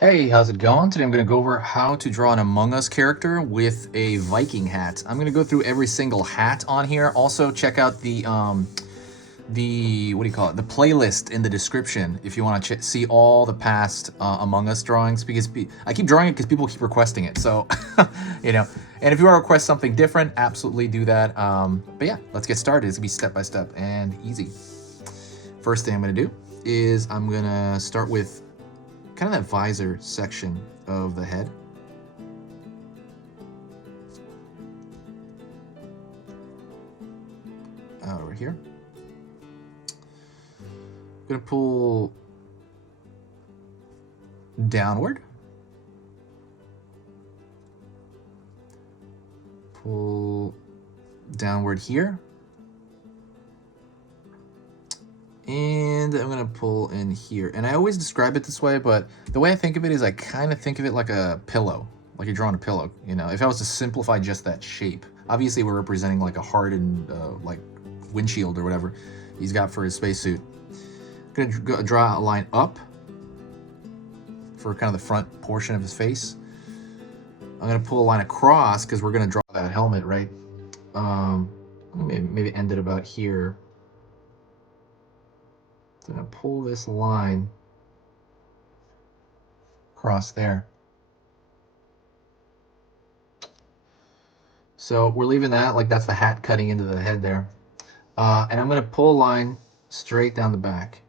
Hey, how's it going? Today I'm going to go over how to draw an Among Us character with a Viking hat. I'm going to go through every single hat on here. Also, check out the what do you call it? The playlist in the description if you want to see all the past Among Us drawings, because I keep drawing it because people keep requesting it. So, you know, and if you want to request something different, absolutely do that. But yeah, let's get started. It's going to be step by step and easy. First thing I'm going to do is I'm going to start with kind of that visor section of the head. Over here. I'm going to pull downward. Pull downward here. And I'm going to pull in here. And I always describe it this way, but the way I think of it is I kind of think of it like a pillow, like you're drawing a pillow. You know, if I was to simplify just that shape, obviously we're representing like a hardened like windshield or whatever he's got for his spacesuit. I'm going to draw a line up for kind of the front portion of his face. I'm going to pull a line across because we're going to draw that helmet, right? Maybe end it about here. I'm going to pull this line across there. So we're leaving that like that's the hat cutting into the head there. And I'm going to pull a line straight down the back.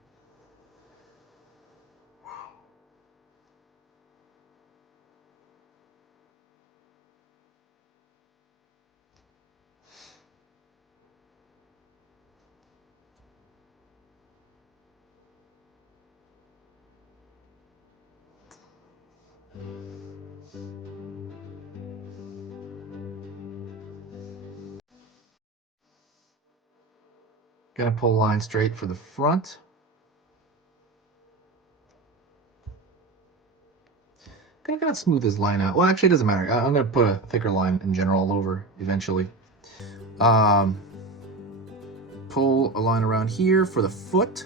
Gonna pull a line straight for the front. Gonna smooth this line out. Well, actually, it doesn't matter. I'm gonna put a thicker line in general all over eventually. Pull a line around here for the foot.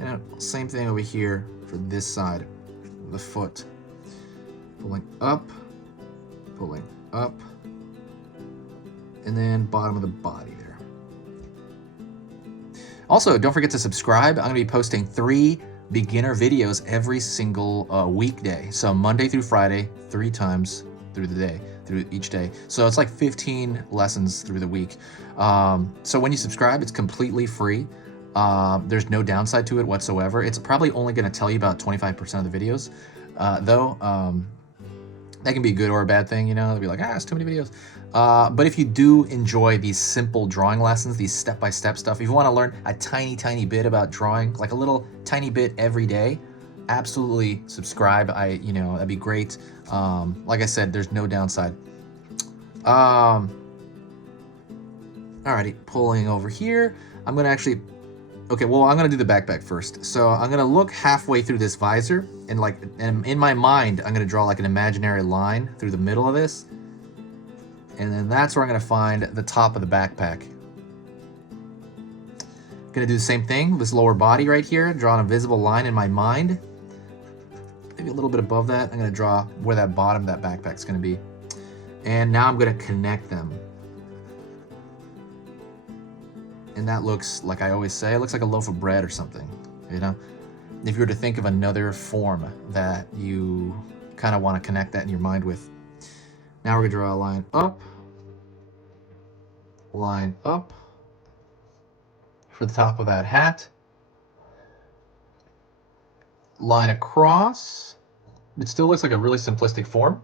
And same thing over here for this side of the foot. Pulling up, and then bottom of the body there. Also, don't forget to subscribe. I'm going to be posting 3 beginner videos every single weekday. So Monday through Friday, 3 times through the day, through each day. So it's like 15 lessons through the week. So when you subscribe, it's completely free. There's no downside to it whatsoever. It's probably only going to tell you about 25% of the videos, though. That can be a good or a bad thing, you know. They'll be like, it's too many videos. But if you do enjoy these simple drawing lessons, these step-by-step stuff, if you want to learn a tiny bit about drawing, like a little tiny bit every day, absolutely subscribe. That'd be great. Like I said, there's no downside. Alrighty, pulling over here. I'm gonna actually, okay, well, I'm gonna do the backpack first. So I'm gonna look halfway through this visor, and in my mind, I'm gonna draw like an imaginary line through the middle of this. And then that's where I'm gonna find the top of the backpack. Gonna do the same thing, this lower body right here, draw an invisible line in my mind. Maybe a little bit above that, I'm gonna draw where that bottom of that backpack's gonna be. And now I'm gonna connect them. And that looks, like I always say, it looks like a loaf of bread or something, you know? If you were to think of another form that you kind of want to connect that in your mind with. Now we're gonna draw a line up for the top of that hat. Line across. It still looks like a really simplistic form.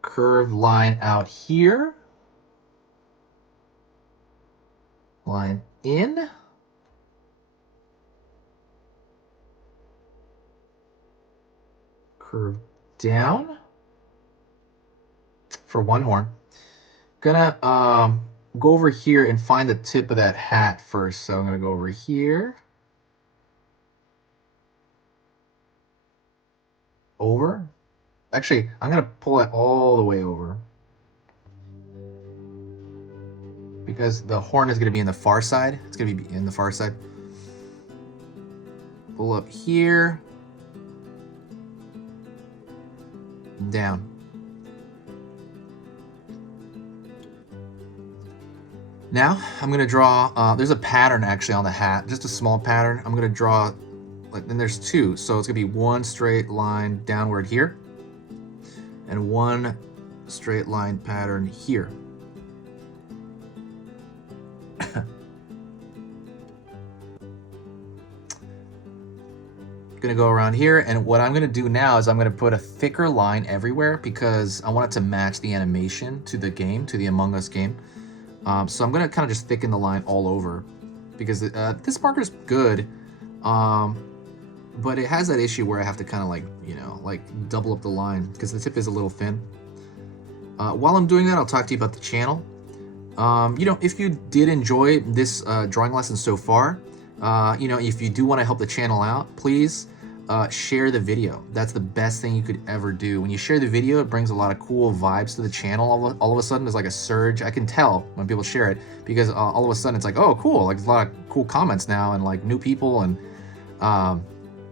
Curved line out here. Line in. Curve down for one horn. Gonna go over here and find the tip of that hat first. So I'm gonna go over here. Over. Actually, I'm gonna pull it all the way over. because the horn is going to be in the far side. It's going to be in the far side. Pull up here. Down. Now I'm going to draw, there's a pattern actually on the hat, just a small pattern. I'm going to draw, like, then there's two. So it's going to be one straight line downward here and one straight line pattern here. Gonna go around here, and what I'm gonna do now is I'm gonna put a thicker line everywhere because I want it to match the animation to the game, to the Among Us game. So I'm gonna kind of just thicken the line all over because this marker's good, but it has that issue where I have to kind of like, you know, like double up the line because the tip is a little thin. While I'm doing that, I'll talk to you about the channel. You know, if you did enjoy this drawing lesson so far, you know, if you do want to help the channel out, please share the video. That's the best thing you could ever do. When you share the video, it brings a lot of cool vibes to the channel. All of a sudden, there's like a surge. I can tell when people share it because all of a sudden it's like, oh, cool. Like there's a lot of cool comments now and like new people and,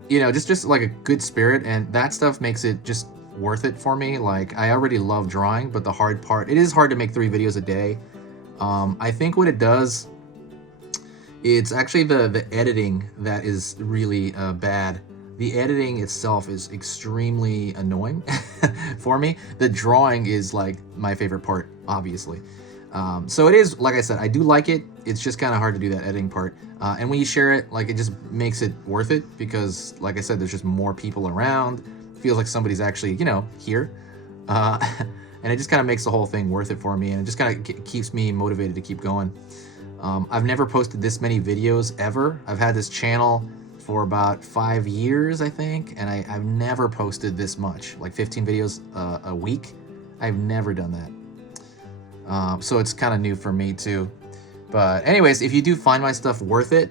you know, just like a good spirit. And that stuff makes it just worth it for me. Like I already love drawing, but the hard part, it is hard to make 3 videos a day. I think what it does, it's actually the editing that is really bad. The editing itself is extremely annoying for me. The drawing is like my favorite part, obviously. So it is, like I said, I do like it. It's just kind of hard to do that editing part. And when you share it, like it just makes it worth it because, like I said, there's just more people around. It feels like somebody's actually, you know, here. And it just kind of makes the whole thing worth it for me. And it just kind of keeps me motivated to keep going. I've never posted this many videos ever. I've had this channel for about 5 years, I think, and I've never posted this much, like 15 videos a week. I've never done that. So it's kind of new for me too. But anyways, if you do find my stuff worth it,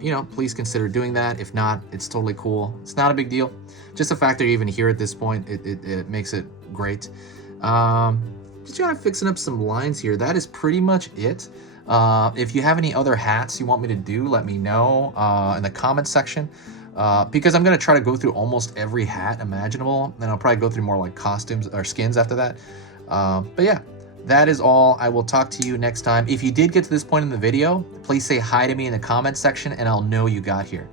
you know, please consider doing that. If not, it's totally cool. It's not a big deal. Just the fact that you're even here at this point, it makes it great. Just kind of fixing up some lines here. That is pretty much it. If you have any other hats you want me to do, let me know in the comments section, because I'm going to try to go through almost every hat imaginable, and I'll probably go through more like costumes or skins after that. But yeah, that is all. I will talk to you next time. If you did get to this point in the video, please say hi to me in the comments section and I'll know you got here.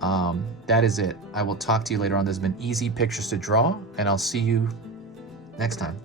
That is it. I will talk to you later on. This has been Easy Pictures to Draw, and I'll see you next time.